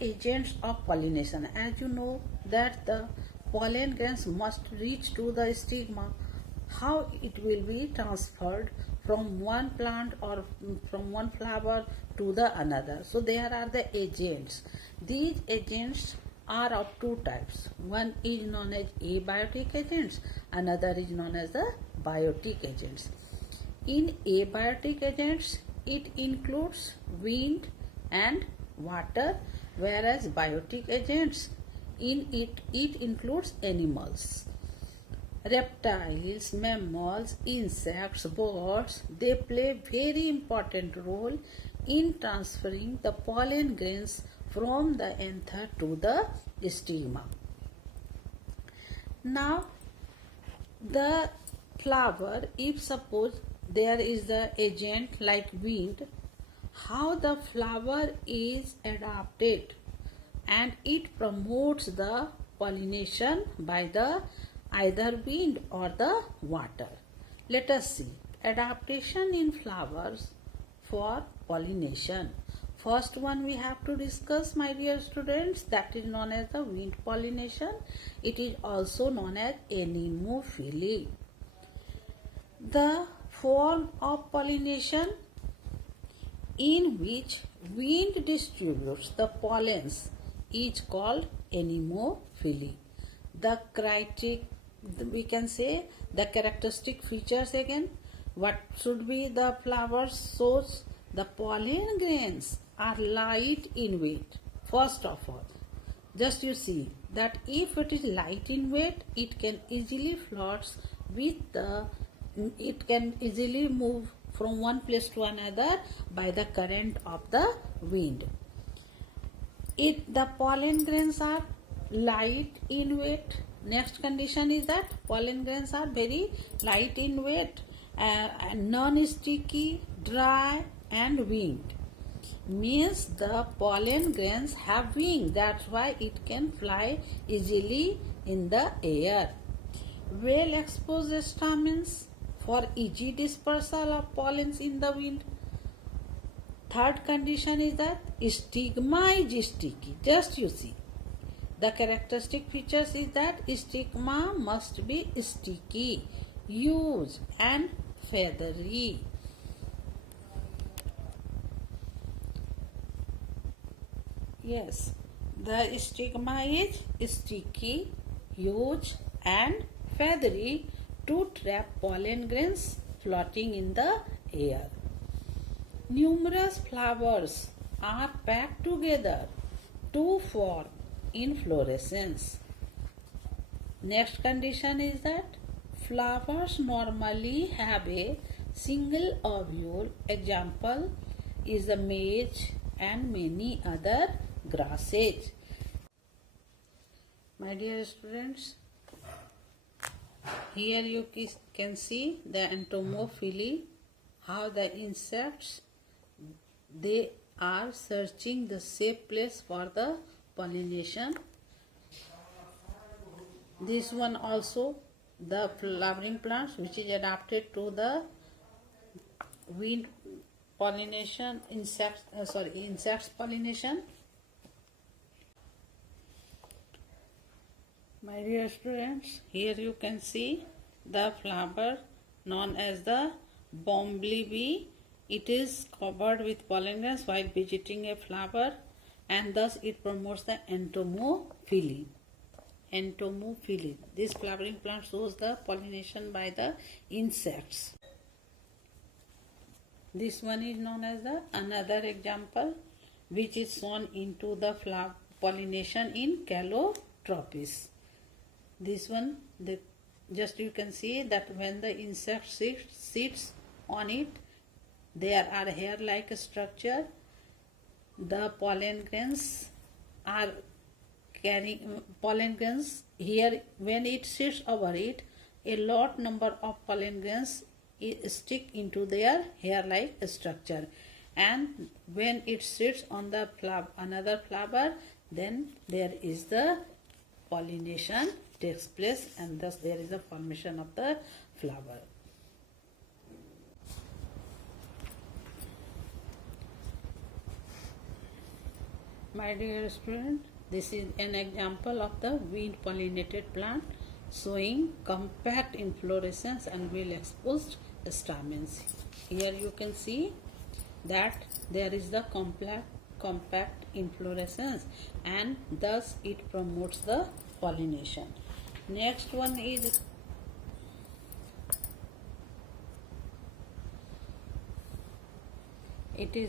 agents of pollination. As you know that the pollen grains must reach to the stigma, how it will be transferred from one plant or from one flower to the another. So there are the agents. These agents are of two types. One is known as abiotic agents, another is known as the biotic agents. In abiotic agents, it includes wind and water, whereas biotic agents in it includes animals. Reptiles, mammals, insects, birds, they play very important role in transferring the pollen grains from the anther to the stigma. Now, the flower, if suppose there is the agent like wind, how the flower is adapted and it promotes the pollination by the either wind or the water. Let us see adaptation in flowers for pollination. First one we have to discuss, my dear students, that is known as the wind pollination. It is also known as anemophily. The form of pollination in which wind distributes the pollens is called anemophily. We can say the characteristic features again. What should be the flower source? The pollen grains are light in weight. First of all, just you see that if it is light in weight, it can easily float with it can easily move from one place to another by the current of the wind. The pollen grains are light in weight. Next condition is that pollen grains are very light in weight, non-sticky, dry and winged. Means the pollen grains have wings. That's why it can fly easily in the air. Well exposed stamens for easy dispersal of pollens in the wind. Third condition is that stigma is sticky. Just you see. The characteristic features is that stigma must be sticky, huge and feathery. Yes, the stigma is sticky, huge and feathery to trap pollen grains floating in the air. Numerous flowers are packed together to form inflorescence. Next condition is that flowers normally have a single ovule. Example is the maize and many other grasses. My dear students, here you can see the entomophily, how the insects, they are searching the safe place for the pollination. This one also, the flowering plants which is adapted to the wind pollination, insects pollination. My dear students, here you can see the flower known as the bumblebee. It is covered with pollen grains while visiting a flower, and thus it promotes the entomophily. Entomophily. This flowering plant shows the pollination by the insects. This one is known as the another example which is shown into the flower pollination in Calotropis. This one, just you can see that when the insect sits on it, there are hair-like structure. The pollen grains are carrying pollen grains here. When it sits over it, a lot number of pollen grains stick into their hair-like structure, and when it sits on the another flower, then there is the pollination takes place, and thus there is a formation of the flower. My dear student, this is an example of the wind pollinated plant showing compact inflorescence and well exposed stamens. Here you can see that there is the compact inflorescence and thus it promotes the pollination. Next one is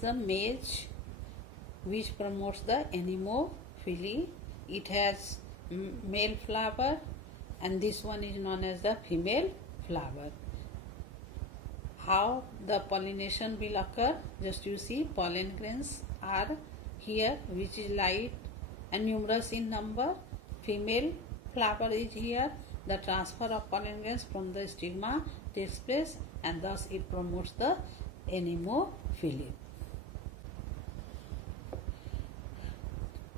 the maize, which promotes the anemophily. It has male flower and this one is known as the female flower. How the pollination will occur? Just you see, pollen grains are here, which is light and numerous in number. Female flower is here. The transfer of pollen grains from the stigma takes place and thus it promotes the anemophily.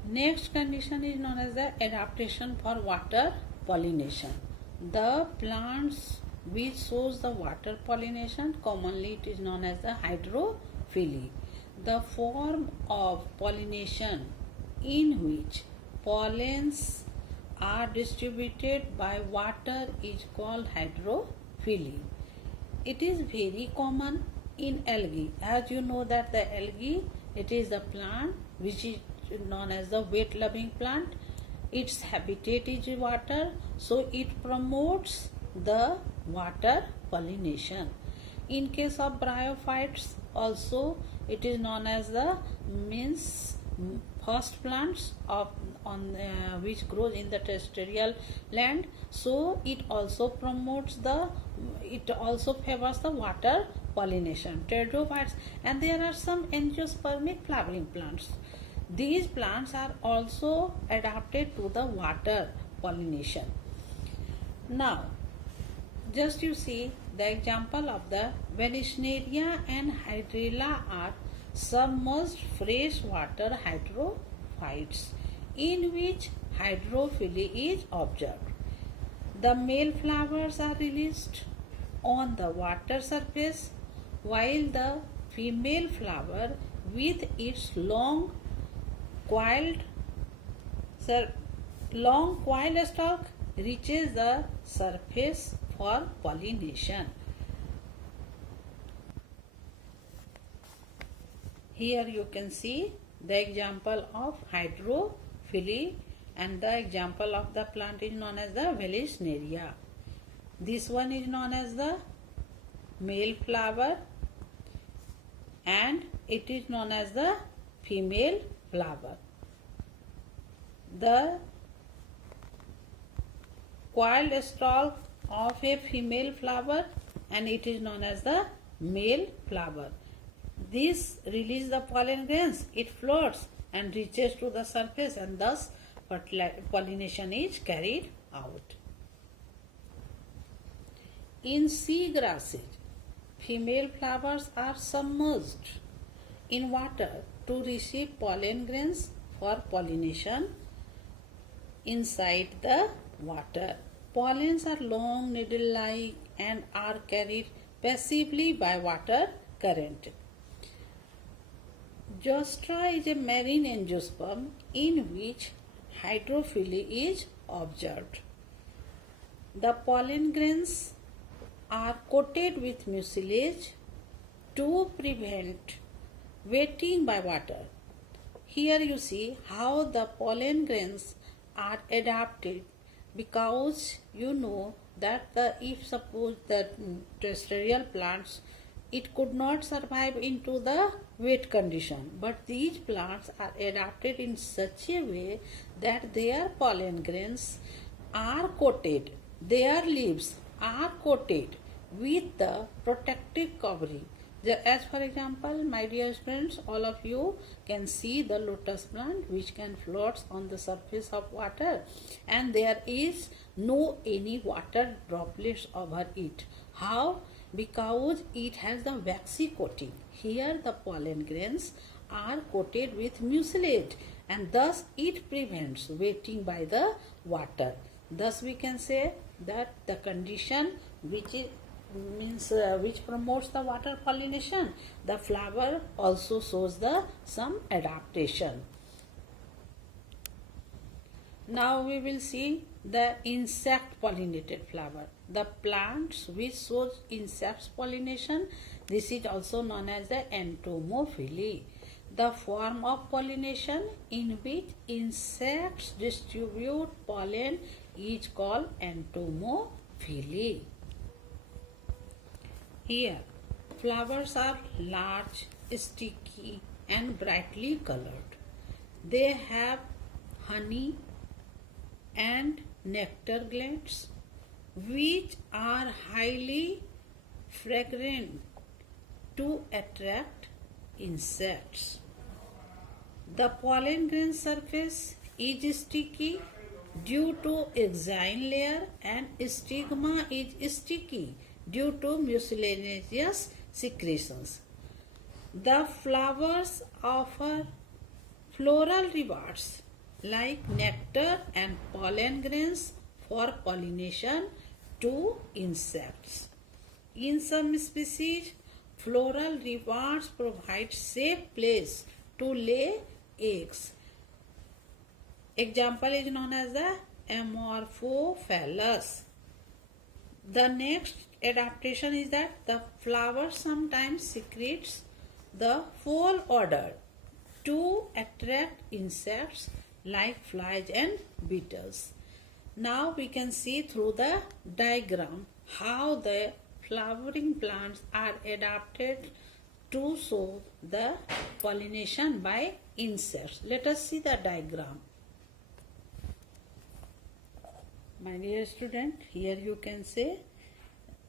Next condition is known as the adaptation for water pollination. The plants which shows the water pollination, commonly it is known as the hydrophily. The form of pollination in which pollens are distributed by water is called hydrophily. It is very common in algae. As you know that the algae, it is the plant which is known as the wet loving plant. Its habitat is water, so it promotes the water pollination. In case of bryophytes also, it is known as the first plants of which grows in the terrestrial land, so it also favors the water pollination. Pteridophytes, and there are some angiospermic flowering plants. These plants are also adapted to the water pollination. Now, just you see the example of the Vallisneria and Hydrilla are submerged freshwater hydrophytes in which hydrophily is observed. The male flowers are released on the water surface while the female flower with its long coiled stalk reaches the surface for pollination. Here you can see the example of hydrophily and the example of the plant is known as the Vallisneria. This one is known as the male flower and it is known as the female flower. The coiled stalk of a female flower and it is known as the male flower. This releases the pollen grains, it floats and reaches to the surface and thus pollination is carried out. In sea grasses, female flowers are submerged in water to receive pollen grains for pollination inside the water. Pollens are long, needle-like and are carried passively by water current. Zostera is a marine angiosperm in which hydrophily is observed. The pollen grains are coated with mucilage to prevent wetting by water. Here you see how the pollen grains are adapted, because you know that if suppose the terrestrial plants, it could not survive into the wet condition, but these plants are adapted in such a way that their pollen grains are coated, their leaves are coated with the protective covering. As for example, my dear students, all of you can see the lotus plant which can float on the surface of water and there is no any water droplets over it. How? Because it has the waxy coating. Here the pollen grains are coated with mucilage and thus it prevents wetting by the water. Thus we can say that the condition which promotes the water pollination, the flower also shows some adaptation. Now we will see the insect pollinated flower. The plants which shows insects pollination, this is also known as the entomophily. The form of pollination in which insects distribute pollen is called entomophily. Here, flowers are large, sticky and brightly colored. They have honey and nectar glands which are highly fragrant to attract insects. The pollen grain surface is sticky due to exine layer and stigma is sticky due to mucilaginous secretions. The flowers offer floral rewards like nectar and pollen grains for pollination to insects. In some species, floral rewards provide safe place to lay eggs. Example is known as the Amorphophallus. The next adaptation is that the flower sometimes secretes the foul odor to attract insects like flies and beetles. Now we can see through the diagram how the flowering plants are adapted to show the pollination by insects. Let us see the diagram. My dear student, here you can say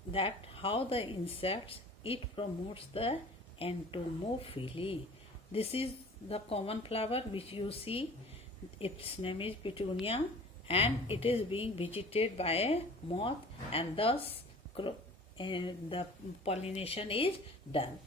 that how the insects, it promotes the entomophily. This is the common flower which you see. Its name is petunia and it is being visited by a moth and thus the pollination is done.